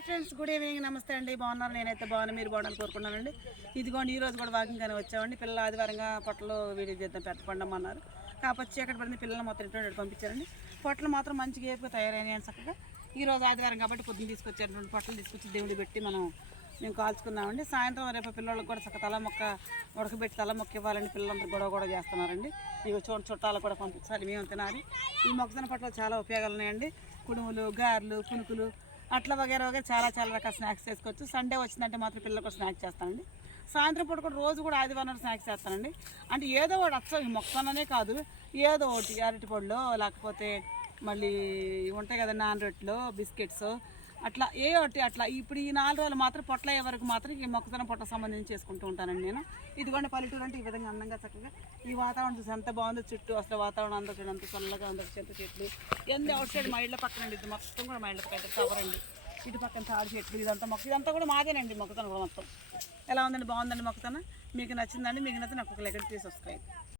Hi friends good evening నమస్తే అండి. బాగున్నారు? నేనైతే బాగున్నాను మీరు బాగున్నాను కోరుకున్నానండి ఇదిగోండి ఈరోజు కూడా వాకింగ్ కానీ వచ్చామండి. పిల్లలు ఆదివారంగా పొట్టలు వీడియో చేద్దాం పెద్ద పండమన్నారు కాకపోతే చీకటి పడింది పిల్లలు మొత్తం ఇటువంటి పంపించారండి. పొట్టలు మాత్రం మంచిగా ఏపుగా తయారైనాయని చక్కగా. ఈరోజు ఆదివారం కాబట్టి పొద్దున్న తీసుకొచ్చారు. పొట్టలు తీసుకొచ్చి దేవుడు పెట్టి మనం మేము కాల్చుకున్నామండి. సాయంత్రం రేపు పిల్లలకు కూడా చక్క తల మొక్క ఉడకబెట్టి తల మొక్క ఇవ్వాలని పిల్లలందరూ గొడవ కూడా చేస్తున్నారండి. ఇవి చూడండి చుట్టాలు కూడా పంపించాలి. మేము తినాలి. ఈ మొక్కజొన్న పట్ల చాలా ఉపయోగాలు ఉన్నాయండి. కుడుములు గారెలు పునుకులు అట్లా వగేర వగేర చాలా చాలా రకాల స్నాక్స్ చేసుకోవచ్చు. సండే వచ్చిందంటే మాత్రం పిల్లలకు స్నాక్స్ చేస్తానండి. సాయంత్రం పూట కూడా రోజు కూడా ఆదివారం స్నాక్స్ చేస్తానండి. అంటే ఏదో ఒకటి అచ్చం ఈ మొక్కననే కాదు. ఏదో ఒకటి అరటిపళ్ళు లేకపోతే మళ్ళీ ఉంటాయి కదా నాన్ రొట్టెలు బిస్కెట్స్ అట్లా ఏ ఒకటి అట్లా. ఇప్పుడు ఈ నాలుగు రోజులు మాత్రం పొట్ల అయ్యే వరకు మాత్రం ఈ మొక్కజొన్న పొట్ట సంబంధించి చేసుకుంటూ ఉంటానండి నేను. ఇదిగోండి పల్లెటూరు అంటే ఈ విధంగా అందంగా చక్కగా ఈ వాతావరణం చూసి ఎంత బాగుందో చుట్టూ అసలు వాతావరణం అంతా చూడండి అంత చల్లగా ఉంది చెట్టు చెట్లు. ఎన్ని అవుట్ సైడ్ మా ఇళ్ళ పక్కన ఇది మొత్తం కూడా మా ఇళ్ళ పక్కన కవర్ అండి. ఇటు పక్కన తాడి చెట్లు ఇదంతా మొక్క ఇదంతా కూడా మాదేనండి మొక్కతన కూడా మొత్తం. ఎలా ఉందండి? బాగుందండి మొక్కతన మీకు నచ్చిందండి మీకు నచ్చితే నాకు ఒక లెక్క తీసి వస్తాయి